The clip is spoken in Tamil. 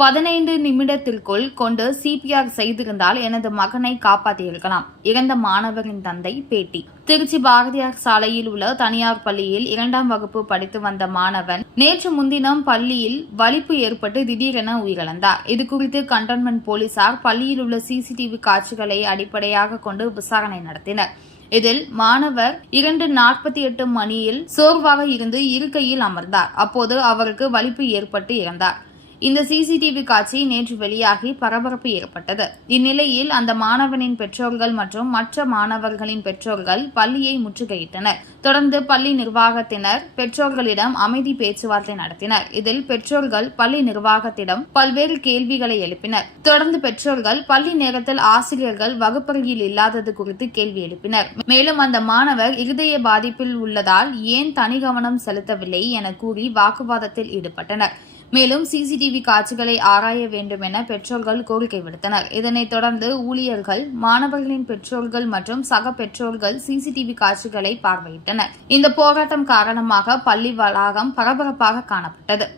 பதினைந்து நிமிடத்திற்குள் கொண்டு சிபிஆர் செய்திருந்தால் எனது மகனை காப்பாற்றியிருக்கலாம். இறந்த மாணவரின் தந்தை பேட்டி. திருச்சி பாரதியார் சாலையில் உள்ள தனியார் பள்ளியில் இரண்டாம் வகுப்பு படித்து வந்த மாணவன் நேற்று முன்தினம் பள்ளியில் வலிப்பு ஏற்பட்டு திடீரென உயிரிழந்தார். இதுகுறித்து கண்டோன்மெண்ட் போலீசார் பள்ளியில் உள்ள சிசிடிவி காட்சிகளை அடிப்படையாக கொண்டு விசாரணை நடத்தினர். இதில் மாணவர் இரண்டு நாற்பத்தி எட்டு மணியில் சோர்வாக இருந்து இருக்கையில் அமர்ந்தார். அப்போது அவருக்கு வலிப்பு ஏற்பட்டு இறந்தார். இந்த சிசிடிவி காட்சி நேற்று வெளியாகி பரபரப்பு ஏற்பட்டது. இந்நிலையில் அந்த மாணவனின் பெற்றோர்கள் மற்றும் மற்ற மாணவர்களின் பெற்றோர்கள் பள்ளியை முற்றுகையிட்டனர். தொடர்ந்து பள்ளி நிர்வாகத்தினர் பெற்றோர்களிடம் அமைதி பேச்சுவார்த்தை நடத்தினர். இதில் பெற்றோர்கள் பள்ளி நிர்வாகத்திடம் பல்வேறு கேள்விகளை எழுப்பினர். தொடர்ந்து பெற்றோர்கள் பள்ளி நேரத்தில் ஆசிரியர்கள் வகுப்பறையில் இல்லாதது குறித்து கேள்வி எழுப்பினர். மேலும் அந்த மாணவர் இருதய பாதிப்பில் உள்ளதால் ஏன் தனி கவனம் செலுத்தவில்லை என கூறி வாக்குவாதத்தில் ஈடுபட்டனர். மேலும் சிசிடிவி காட்சிகளை ஆராய வேண்டும் என பெற்றோர்கள் கோரிக்கை விடுத்தனர். இதனைத் தொடர்ந்து ஊழியர்கள் மாணவர்களின் பெற்றோர்கள் மற்றும் சக பெற்றோர்கள் சிசிடிவி காட்சிகளை பார்வையிட்டனர். இந்த போராட்டம் காரணமாக பள்ளி வளாகம் பரபரப்பாக காணப்பட்டது.